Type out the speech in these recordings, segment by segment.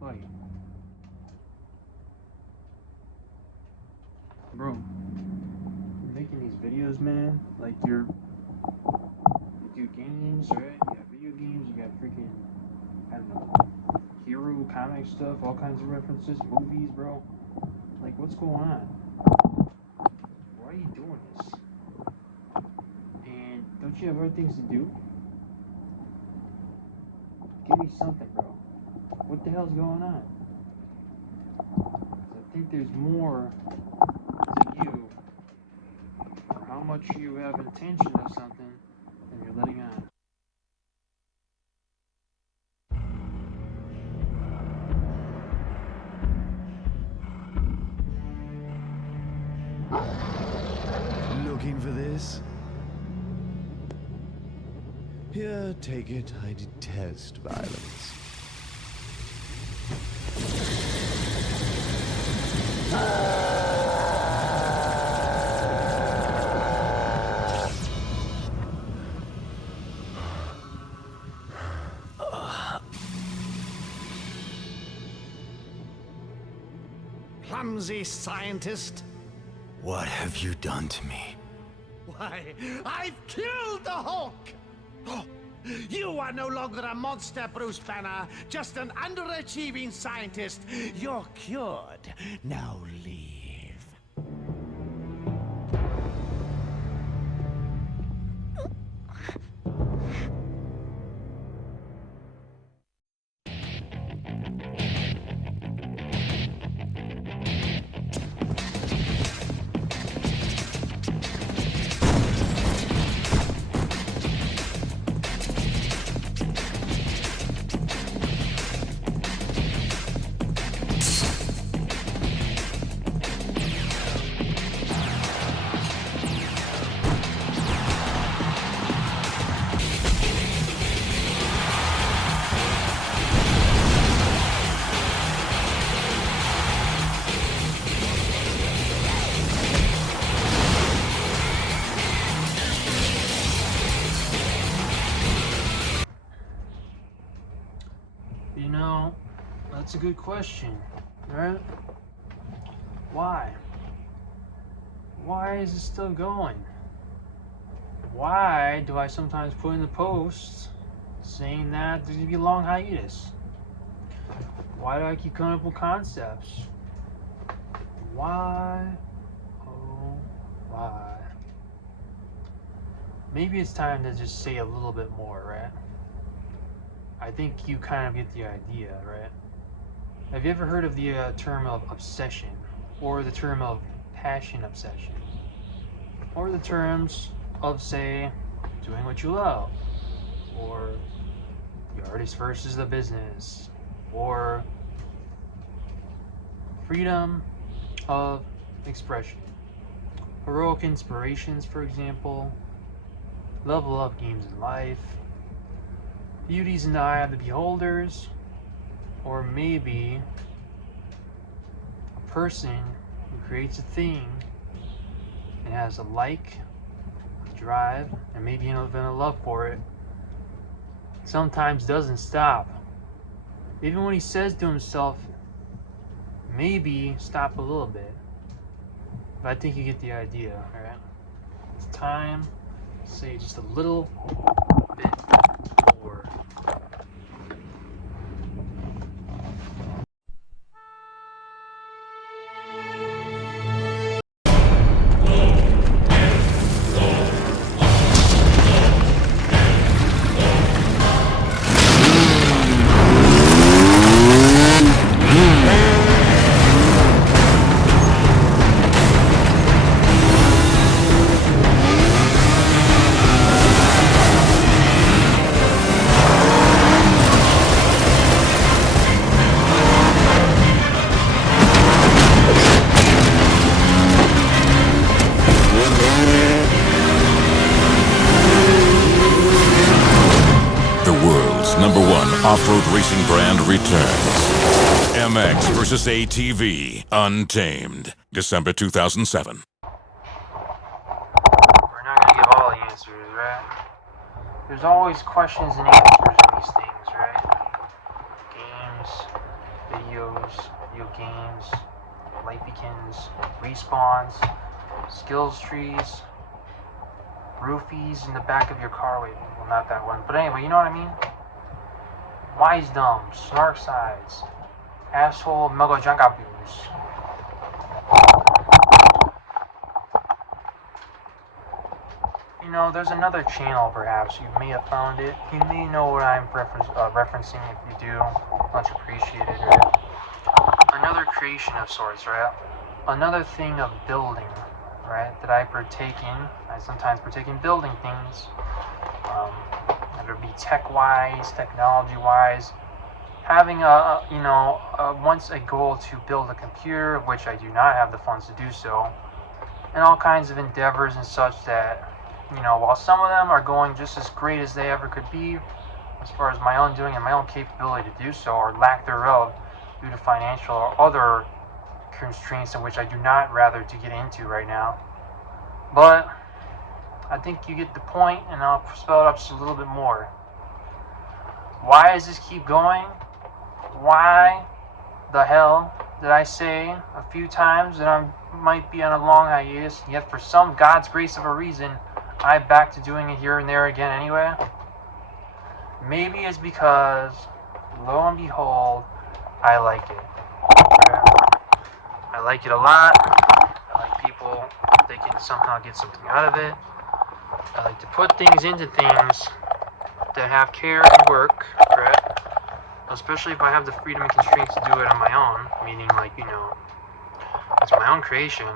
Like, bro, you're making these videos, man. Like, you do games, right? You got video games, you got freaking, I don't know, hero comic stuff, all kinds of references, movies, bro. Like, what's going on? Why are you doing this? And don't you have other things to do? Give me something, bro. What the hell's going on? 'Cause I think there's more to you, or how much you have intention of something, than you're letting on. Looking for this? Here, take it. I detest violence. Clumsy scientist. What have you done to me? Why, I've killed the Hulk! Oh, you are no longer a monster, Bruce Banner. Just an underachieving scientist. You're cured. Now leave. You know, that's a good question, right? Why? Why is it still going? Why do I sometimes put in the posts saying that there's gonna be a long hiatus? Why do I keep coming up with concepts? Why? Oh, why? Maybe it's time to just say a little bit more, right? I think you kind of get the idea, right? Have you ever heard of the term of obsession, or the term of passion obsession, or the terms of, say, doing what you love, or the artist versus the business, or freedom of expression, heroic inspirations, for example, level up games in life, beauty's in the eye of the beholders, or maybe a person who creates a thing and has a like, a drive, and maybe even a love for it, sometimes doesn't stop. Even when he says to himself, maybe stop a little bit. But I think you get the idea, alright? It's time to say just a little bit more. #1 off-road racing brand returns. MX versus ATV Untamed, December 2007. We're not gonna give all the answers, right? There's always questions and answers in these things, right? Games, spawns, skills trees, roofies in the back of your car. Wait, well, not that one. But anyway, you know what I mean? Wisdom, snark sides, asshole mega jungabus. You know, there's another channel, perhaps. You may have found it. You may know what I'm referencing. If you do, much appreciated, right? Another creation of sorts, right? Another thing of building, right? That I partake in. I sometimes partake in building things. Whether it be tech-wise, technology-wise. Having once a goal to build a computer, which I do not have the funds to do so. And all kinds of endeavors and such that, you know, while some of them are going just as great as they ever could be, as far as my own doing and my own capability to do so, or lack thereof, due to financial or other constraints in which I do not rather to get into right now. But I think you get the point, and I'll spell it up just a little bit more. Why does this keep going? Why the hell did I say a few times that I might be on a long hiatus, yet for some God's grace of a reason, I'm back to doing it here and there again anyway? Maybe it's because, lo and behold, I like it. I like it a lot. I like people, they can somehow get something out of it. I like to put things into things that have care and work, correct? Especially if I have the freedom and constraints to do it on my own, meaning like, you know, it's my own creation,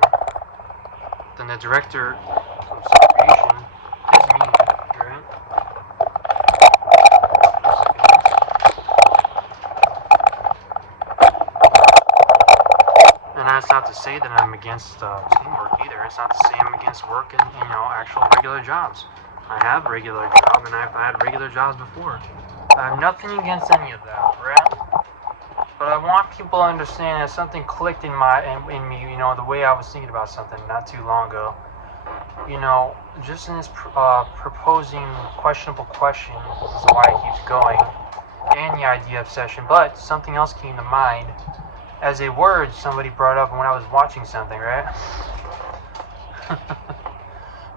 then the director of said creation is me, right? And that's not to say that I'm against teamwork either. It's not to say I'm against work and, you know, actual regular jobs. I have a regular job, and I've had regular jobs before. I have nothing against any of that, right? But I want people to understand that something clicked in me, you know, the way I was thinking about something not too long ago. You know, just in this proposing questionable question, this is why it keeps going, and the idea of session, but something else came to mind as a word somebody brought up when I was watching something, right?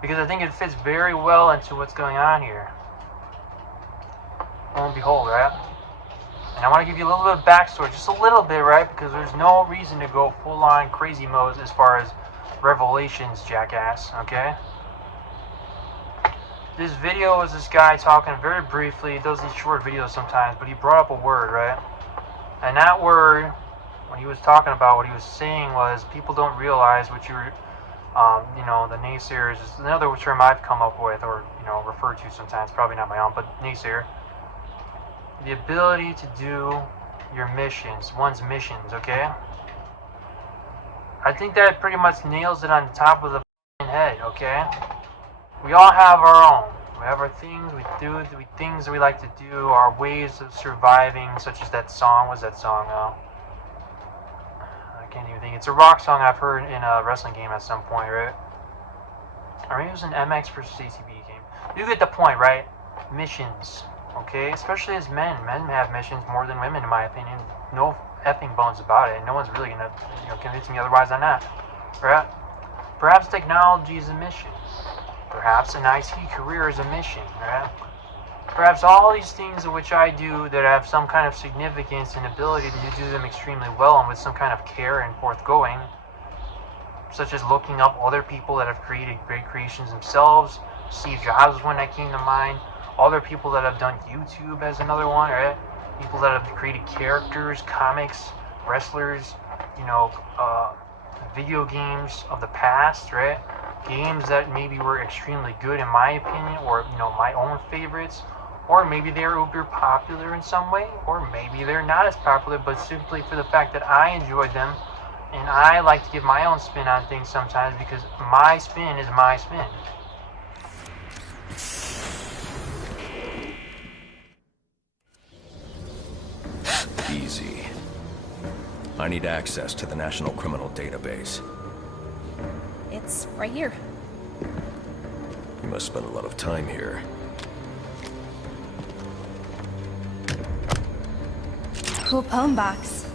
Because I think it fits very well into what's going on here. Lo and behold, right? And I want to give you a little bit of backstory, just a little bit, right? Because there's no reason to go full-on crazy mode as far as revelations, jackass, okay? This video is this guy talking very briefly. He does these short videos sometimes, but he brought up a word, right? And that word, when he was talking about, what he was saying was, people don't realize what you're, you know, the naysayers is another term I've come up with, or, you know, refer to sometimes, probably not my own, but naysayer. The ability to do your missions, one's missions, okay? I think that pretty much nails it on the top of the head, okay? We all have our own. We have our things we do, things that we like to do, our ways of surviving, such as that song. What's that song? I can't even think. It's a rock song I've heard in a wrestling game at some point, right? Or maybe it was an MX versus ATV game. You get the point, right? Missions. Okay, especially as men. Men have missions more than women, in my opinion. No effing bones about it. No one's really gonna, you know, convince me otherwise on that. Right? Perhaps technology is a mission. Perhaps an IT career is a mission. Right? Perhaps all these things in which I do that have some kind of significance and ability to do them extremely well and with some kind of care and forthgoing, such as looking up other people that have created great creations themselves. Steve Jobs was one that came to mind. Other people that have done YouTube as another one, right? People that have created characters, comics, wrestlers, you know, video games of the past, right? Games that maybe were extremely good in my opinion, or, you know, my own favorites, or maybe they're uber popular in some way, or maybe they're not as popular, but simply for the fact that I enjoyed them, and I like to give my own spin on things sometimes because my spin is my spin. Easy. I need access to the National Criminal Database. It's right here. You must spend a lot of time here. Cool poem box.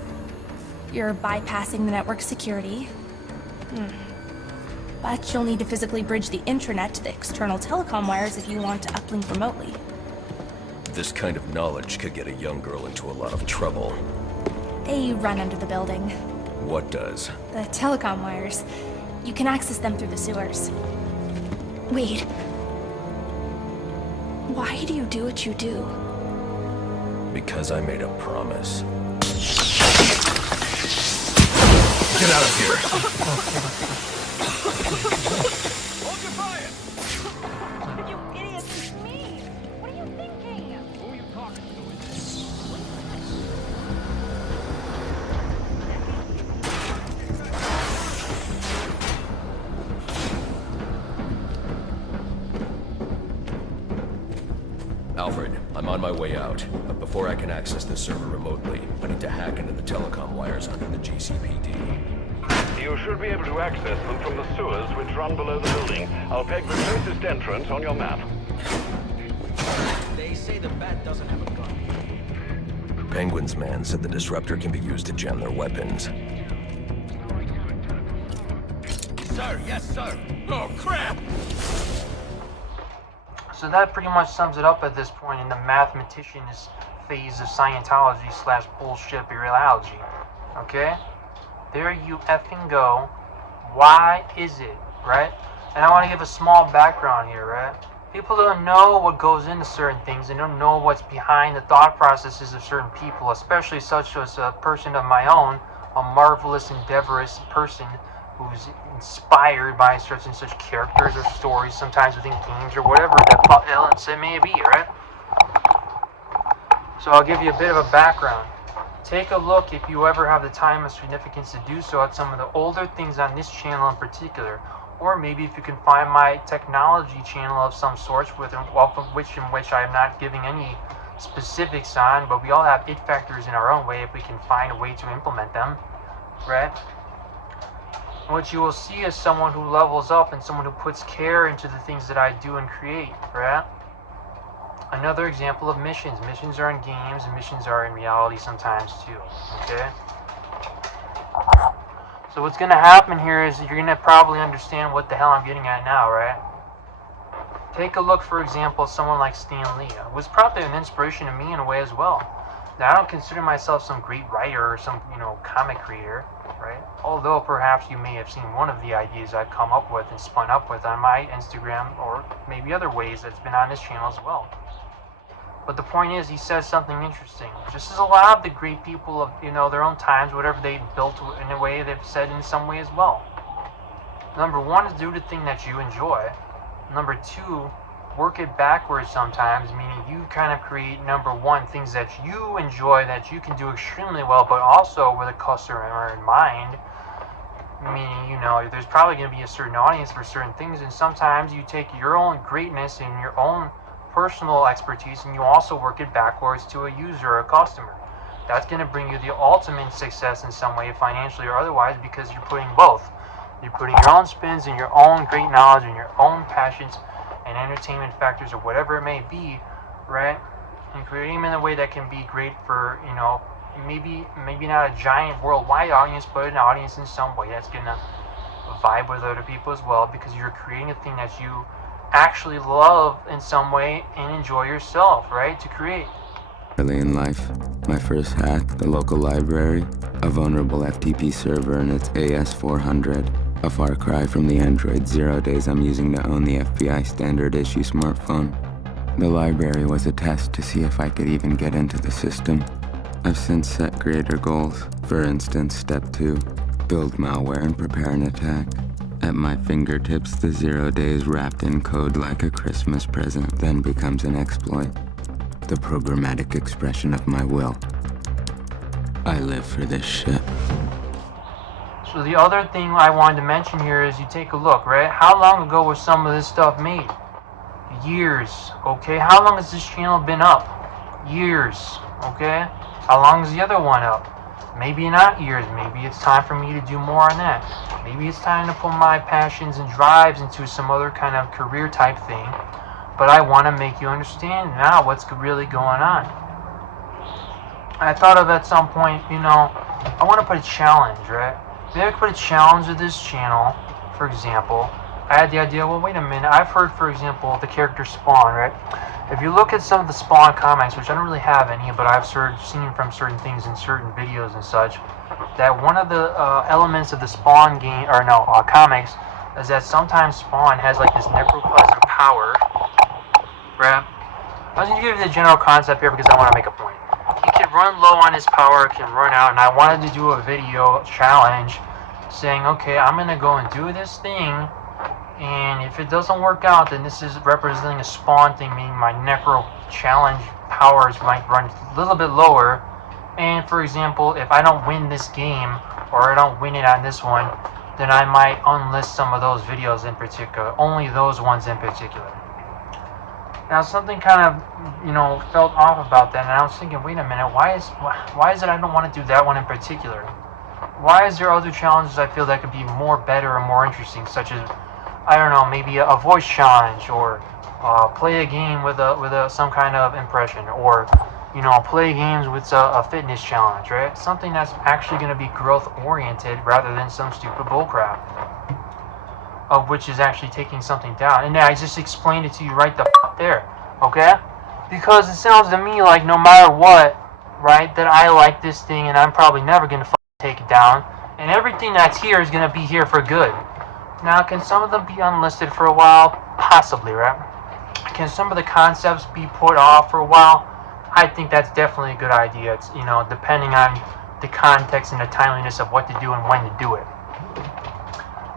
You're bypassing the network security. But you'll need to physically bridge the intranet to the external telecom wires if you want to uplink remotely. This kind of knowledge could get a young girl into a lot of trouble. They run under the building. What does? The telecom wires. You can access them through the sewers. Wait. Why do you do what you do? Because I made a promise. Get out of here! Hold your fire! You idiot, it's me! What are you thinking? Who are you talking to? Alfred, I'm on my way out, but before I can access this server remotely, I need to hack into the telecom wires under the GCPD. You should be able to access them from the sewers which run below the building. I'll peg the closest entrance on your map. They say the bat doesn't have a gun. Penguin's man said the disruptor can be used to jam their weapons. Sir, yes, sir. Oh, crap! So that pretty much sums it up at this point in the mathematician's phase of Scientology / bullshit reality. Okay? There you effing go. Why is it, right? And I want to give a small background here, right? People don't know what goes into certain things. They don't know what's behind the thought processes of certain people, especially such as a person of my own, a marvelous, endeavorous person who's inspired by such and such characters or stories, sometimes within games or whatever the else it may be, right? So I'll give you a bit of a background. Take a look, if you ever have the time and significance to do so, at some of the older things on this channel in particular, or maybe if you can find my technology channel of some sort, which I'm not giving any specifics on, but we all have it factors in our own way if we can find a way to implement them, right? What you will see is someone who levels up and someone who puts care into the things that I do and create, right? Another example of missions. Missions are in games and missions are in reality sometimes too, okay? So what's going to happen here is you're going to probably understand what the hell I'm getting at now, right? Take a look, for example, someone like Stan Lee. It was probably an inspiration to me in a way as well. Now, I don't consider myself some great writer or some, comic creator, right? Although perhaps you may have seen one of the ideas I've come up with and spun up with on my Instagram or maybe other ways that's been on this channel as well. But the point is, he says something interesting. Just as a lot of the great people of, their own times, whatever they built in a way, they've said in some way as well. Number one is do the thing that you enjoy. Number two, work it backwards sometimes, meaning you kind of create, number one, things that you enjoy that you can do extremely well, but also with a customer in mind. Meaning, there's probably going to be a certain audience for certain things, and sometimes you take your own greatness and your own personal expertise and you also work it backwards to a user or a customer. That's going to bring you the ultimate success in some way, financially or otherwise, because you're putting both. You're putting your own spins and your own great knowledge and your own passions and entertainment factors or whatever it may be, right? And creating them in a way that can be great for, maybe not a giant worldwide audience, but an audience in some way that's going to vibe with other people as well, because you're creating a thing that you actually love in some way and enjoy yourself, right, to create. Early in life, my first hack, the local library, a vulnerable FTP server and its AS400, a far cry from the Android 0 days I'm using to own the FBI standard issue smartphone. The library was a test to see if I could even get into the system. I've since set greater goals. For instance, step 2, build malware and prepare an attack. At my fingertips, the 0 days wrapped in code like a Christmas present then becomes an exploit. The programmatic expression of my will. I live for this shit. So the other thing I wanted to mention here is you take a look, right? How long ago was some of this stuff made? Years, okay? How long has this channel been up? Years, okay? How long is the other one up? Maybe not years. Maybe it's time for me to do more on that. Maybe it's time to put my passions and drives into some other kind of career type thing. But I want to make you understand now what's really going on. I thought of at some point, I want to put a challenge, right? Maybe I could put a challenge to this channel for example, I had the idea, well, wait a minute, I've heard, for example, the character Spawn, right? If you look at some of the Spawn comics, which I don't really have any, but I've seen from certain things in certain videos and such, that one of the elements of the Spawn game, or no, comics, is that sometimes Spawn has like this necroplasm power, right? I'm just gonna give you the general concept here because I want to make a point. He can run low on his power, can run out, and I wanted to do a video challenge saying, okay, I'm gonna go and do this thing, and if it doesn't work out, then this is representing a Spawn thing, meaning my necro challenge powers might run a little bit lower. And for example, if I don't win this game, or I don't win it on this one, then I might unlist some of those videos in particular, only those ones in particular. Now something kind of, felt off about that, and I was thinking, wait a minute, why is it I don't want to do that one in particular? Why is there other challenges I feel that could be more better and more interesting, such as, I don't know, maybe a voice challenge, or play a game with some kind of impression, or play games with a fitness challenge, right? Something that's actually going to be growth oriented rather than some stupid bullcrap, of which is actually taking something down. And I just explained it to you right the there, okay? Because it sounds to me like no matter what, right, that I like this thing and I'm probably never going to take it down, and everything that's here is going to be here for good. Now, can some of them be unlisted for a while? Possibly, right? Can some of the concepts be put off for a while? I think that's definitely a good idea. It's, depending on the context and the timeliness of what to do and when to do it.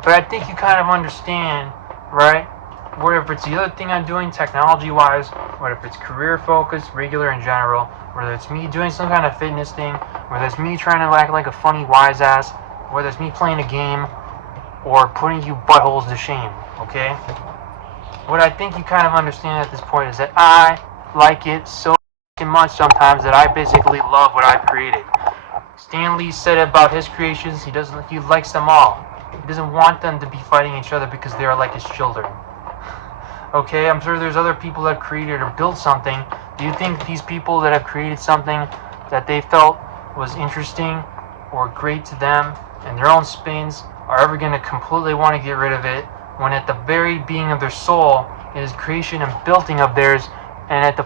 But I think you kind of understand, right? Whether it's the other thing I'm doing technology-wise, whether it's career-focused, regular in general, whether it's me doing some kind of fitness thing, whether it's me trying to act like a funny wise ass, whether it's me playing a game, or putting you buttholes to shame, okay? What I think you kind of understand at this point is that I like it so much sometimes that I basically love what I've created. Stan Lee said about his creations, he likes them all. He doesn't want them to be fighting each other because they are like his children. Okay, I'm sure there's other people that have created or built something. Do you think these people that have created something that they felt was interesting or great to them and their own spins are ever going to completely want to get rid of it, when at the very being of their soul it is creation and building of theirs, and at the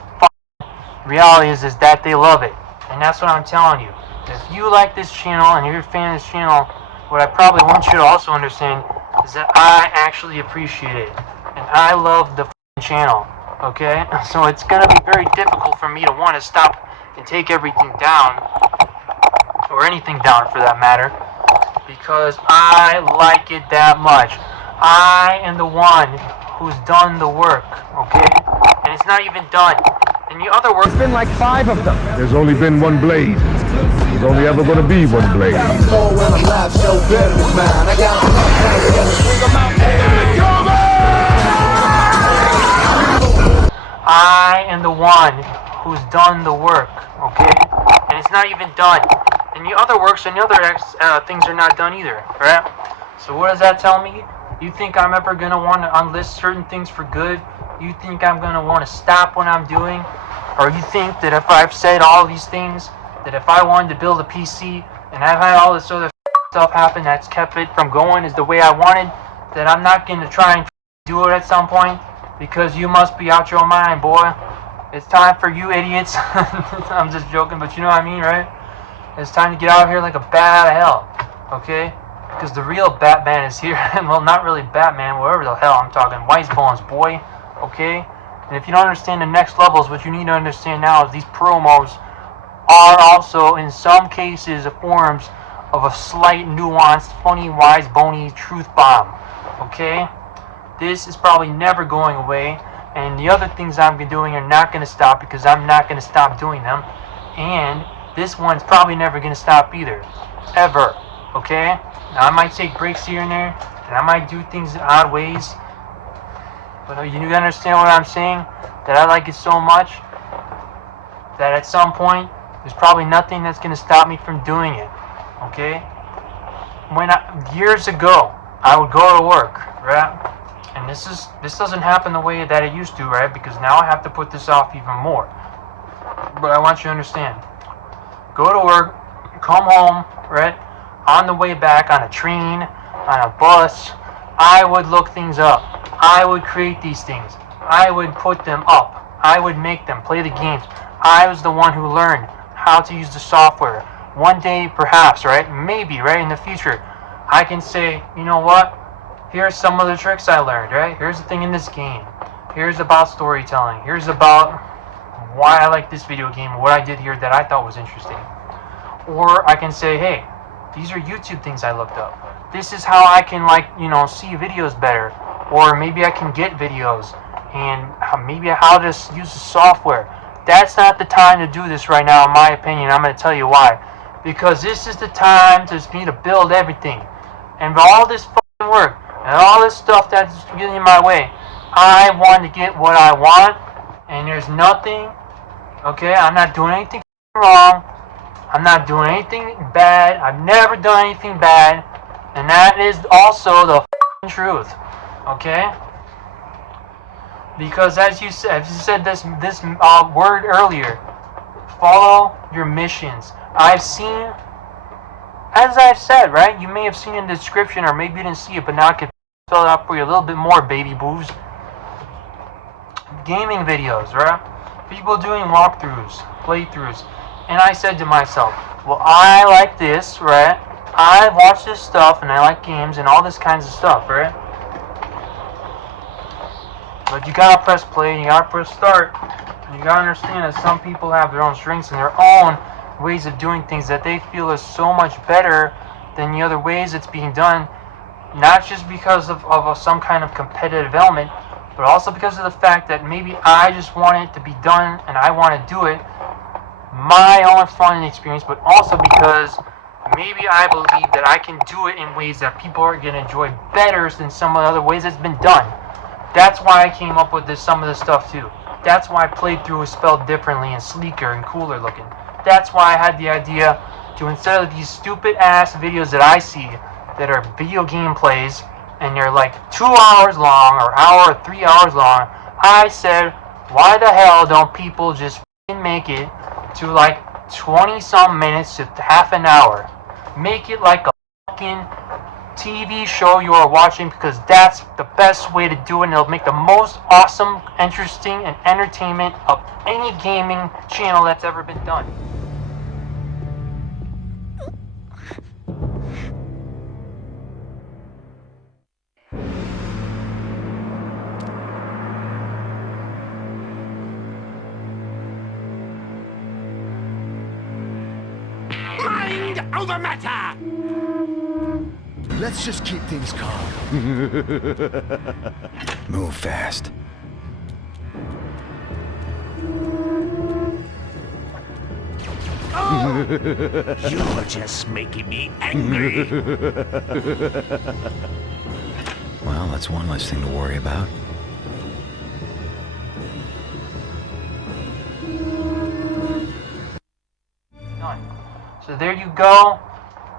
reality is that they love it? And that's what I'm telling you. If you like this channel and you're a fan of this channel, what I probably want you to also understand is that I actually appreciate it. And I love the channel, okay? So it's going to be very difficult for me to want to stop and take everything down, or anything down for that matter, because I like it that much. I am the one who's done the work, okay? And it's not even done. And the other work... There's been like 5 of them. There's only been one blade. There's only ever going to be one blade. I am the one who's done the work, okay? And it's not even done. And the other works and the other things are not done either, right? So what does that tell me? You think I'm ever going to want to unlist certain things for good? You think I'm going to want to stop what I'm doing? Or you think that if I've said all these things, that if I wanted to build a PC and I've had all this other stuff happen that's kept it from going as the way I wanted, that I'm not going to try and do it at some point? Because you must be out your mind, boy. It's time for you idiots. I'm just joking, but you know what I mean, right? It's time to get out here like a bat out of hell, okay? Because the real Batman is here. Well, not really Batman, whatever the hell I'm talking. WiseBonez, boy, okay? And if you don't understand the next levels, what you need to understand now is these promos are also, in some cases, forms of a slight, nuanced, funny, wise, bony truth bomb, okay? This is probably never going away, and the other things I'm doing are not going to stop because I'm not going to stop doing them, and this one's probably never going to stop either, ever, okay? Now, I might take breaks here and there, and I might do things in odd ways, but you understand what I'm saying? That I like it so much that at some point, there's probably nothing that's going to stop me from doing it, okay? Years ago, I would go to work, right? And this doesn't happen the way that it used to, right? Because now I have to put this off even more. But I want you to understand. Go to work, come home, right? On the way back, on a train, on a bus, I would look things up. I would create these things. I would put them up. I would make them, play the games. I was the one who learned how to use the software. One day, perhaps, right? Maybe, right, in the future, I can say, you know what? Here's some of the tricks I learned, right? Here's the thing in this game. Here's about storytelling. Here's about why I like this video game, what I did here that I thought was interesting. Or I can say, hey, these are YouTube things I looked up. This is how I can, like, you know, see videos better. Or maybe I can get videos. And maybe how to use the software. That's not the time to do this right now, in my opinion. I'm going to tell you why. Because this is the time for me to build everything. And all this fucking work, and all this stuff that's getting in my way, I want to get what I want. And there's nothing, okay? I'm not doing anything wrong. I'm not doing anything bad. I've never done anything bad. And that is also the truth, okay? Because as you said this word earlier, follow your missions. I've seen, as I've said, right? You may have seen in the description, or maybe you didn't see it, but now I can spell it out for you a little bit more, baby boos. Gaming videos, right? People doing walkthroughs, playthroughs. And I said to myself, well, I like this, right? I watch this stuff, and I like games, and all this kinds of stuff, right? But you gotta press play, and you gotta press start. And you gotta understand that some people have their own strengths and their own ways of doing things that they feel is so much better than the other ways it's being done. Not just because of some kind of competitive element, but also because of the fact that maybe I just want it to be done and I want to do it my own fun and experience, but also because maybe I believe that I can do it in ways that people are going to enjoy better than some of the other ways it's been done. That's why I came up with some of this stuff too. That's why playthrough is spelled differently and sleeker and cooler looking. That's why I had the idea to, instead of these stupid ass videos that I see that are video game plays and they're like 2 hours long or hour or 3 hours long, I said, why the hell don't people just make it to like 20 some minutes to half an hour? Make it like a fucking TV show you are watching, because that's the best way to do it, and it'll make the most awesome, interesting, and entertainment of any gaming channel that's ever been done. Mind over matter! Let's just keep things calm. Move fast. Oh, you're just making me angry. Well, that's one less thing to worry about. Done. So there you go.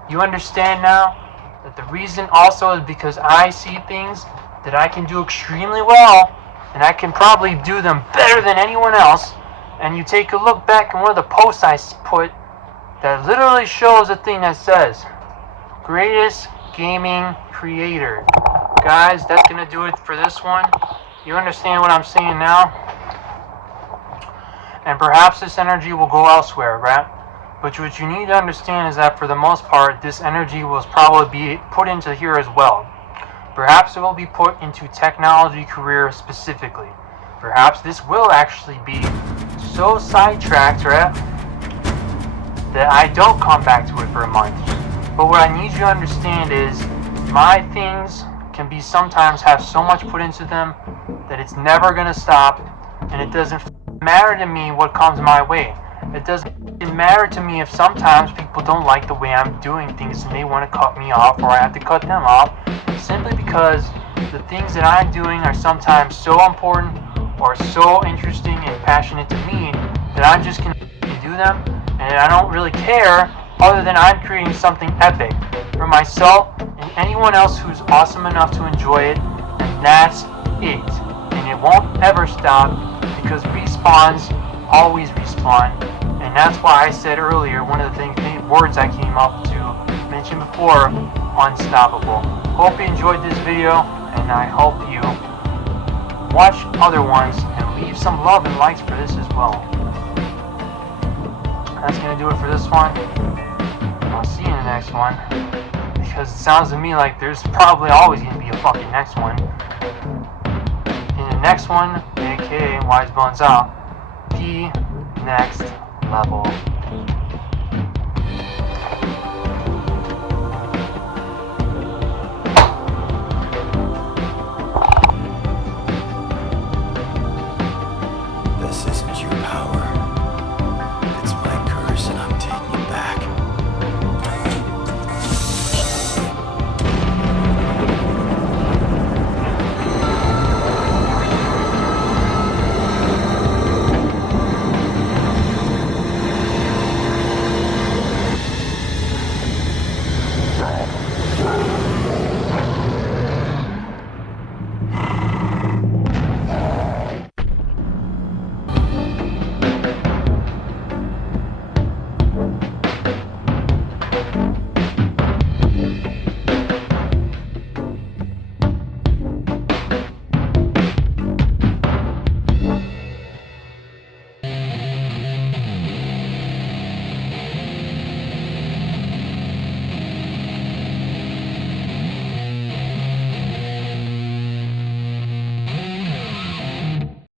You understand now that the reason also is because I see things that I can do extremely well, and I can probably do them better than anyone else. And you take a look back in one of the posts I put that literally shows a thing that says greatest gaming creator. Guys, that's gonna do it for this one. You understand what I'm saying now? And perhaps this energy will go elsewhere, right? But what you need to understand is that for the most part, this energy will probably be put into here as well. Perhaps it will be put into technology career specifically. Perhaps this will actually be so sidetracked, right, that I don't come back to it for a month. But what I need you to understand is my things can be sometimes have so much put into them that it's never going to stop, and it doesn't matter to me what comes my way. It doesn't matter to me if sometimes people don't like the way I'm doing things and they want to cut me off, or I have to cut them off, simply because the things that I'm doing are sometimes so important or so interesting and passionate to me that I'm just going to do them, and I don't really care other than I'm creating something epic for myself and anyone else who's awesome enough to enjoy it, and that's it. And it won't ever stop, because respawns always respawn. And that's why I said earlier, one of the words I came up to mentioned before, unstoppable. Hope you enjoyed this video, and I hope you watch other ones and leave some love and likes for this as well. That's gonna do it for this one. I'll see you in the next one, because it sounds to me like there's probably always gonna be a fucking next one. In the next one, aka WiseBonez out, the next level.